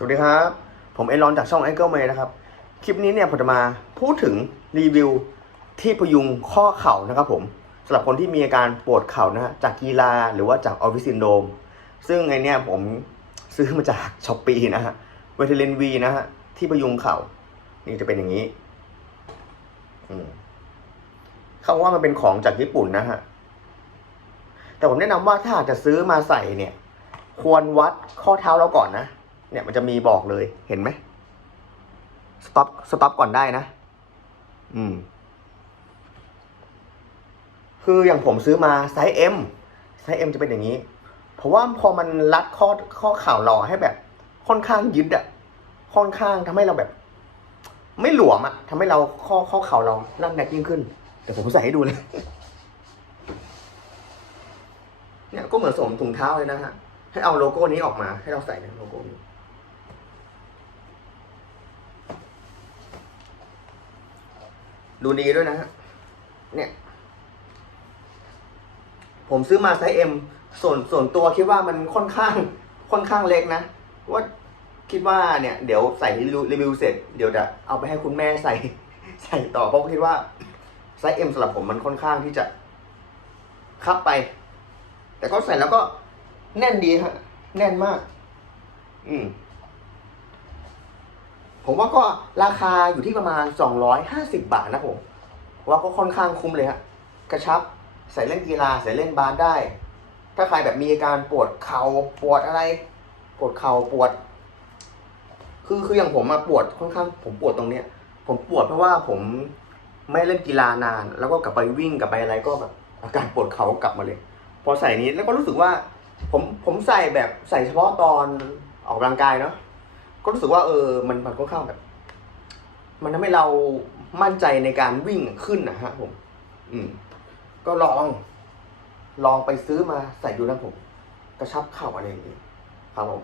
สวัสดีครับ ผมเอรอนจากช่อง a n g l e m a y นะครับ คลิปนี้เนี่ยผมจะมาพูดถึงรีวิวที่พยุงข้อเข่านะครับผมสำหรับคนที่มีอาการปวดเข่านะฮะจากกีฬาหรือว่าจากออฟฟิศซินโดมซึ่งไอเนี่ยผมซื้อมาจากช้อปปีนะฮะเวทเลนวีนะฮะที่พยุงเข่า นี่จะเป็นอย่างนี้เขาว่ามันเป็นของจากญี่ปุ่นนะฮะแต่ผมแนะนำว่าถ้าจะซื้อมาใส่เนี่ย ควรวัดข้อเท้าเราก่อนนะ เนี่ยมันจะมีบอกเลยเห็นไหมสต็อปสต็อปก่อนได้นะ อืม คืออย่างผมซื้อมาไซส์ M ไซส์ M จะเป็นอย่างนี้ เพราะว่าพอมันรัดข้อข้อข่าเราให้แบบ ค่อนข้างยึดอะค่อนข้างทำให้เราแบบ ไม่หลวมอะทำให้เราข้อข้อเข่าเรานั่นแน่นยิ่งขึ้นเดี๋ยวผมใส่ให้ดูเลย เนี่ยก็เหมือนสวมถุงเท้าเลยนะฮะ ให้เอาโลโก้นี้ออกมา ให้เราใส่ในโลโก้นี้ ดูดีด้วยนะฮะ เนี่ย ผมซื้อมาไซส์ M ส่วนส่วนตัวคิดว่ามันค่อนข้าง ค่อนข้างเล็กนะ ว่าคิดว่าเนี่ย เดี๋ยวใส่รีวิวรีวิวเสร็จ เดี๋ยวจะเอาไปให้คุณแม่ใส่ ใส่ต่อเพราะคิดว่าไซส์ M สำหรับผมมันค่อนข้างที่จะ คับไป แต่ก็ใส่แล้วก็แน่นดีฮะ แน่นมาก อืม ผมว่าก็ราคาอยู่ที่ประมาณสองร้อยห้าสิบบาทนะผมว่าก็ค่อนข้างคุ้มเลยฮะกระชับใส่เล่นกีฬาใส่เล่นบาสได้ ถ้าใครแบบมีอาการปวดเขา่าปวดอะไร ปวดเข่าปวด คือคืออย่างผมมาปวดค่อนข้าง ผมปวดตรงเนี้ย ผมปวดเพราะว่าผมไม่เล่นกีฬานาน แล้วก็กลับไปวิ่งกลับไปอะไรก็แบบอาการปวดเข่ากลับมาเลย พอใส่นี้แล้วก็รู้สึกว่า ผมผมใส่แบบใส่เฉพาะตอนออกกำลังกายเนาะ ก็รู้สึกว่าเออมันมันค่อนข้าแบบ มันทำให้เรามั่นใจในการวิ่งขึ้นนะฮะผม อืม ก็ลอง ลองไปซื้อมาใส่ดูนะผม กระชับเข่าอะไรอย่างนี้ครับผม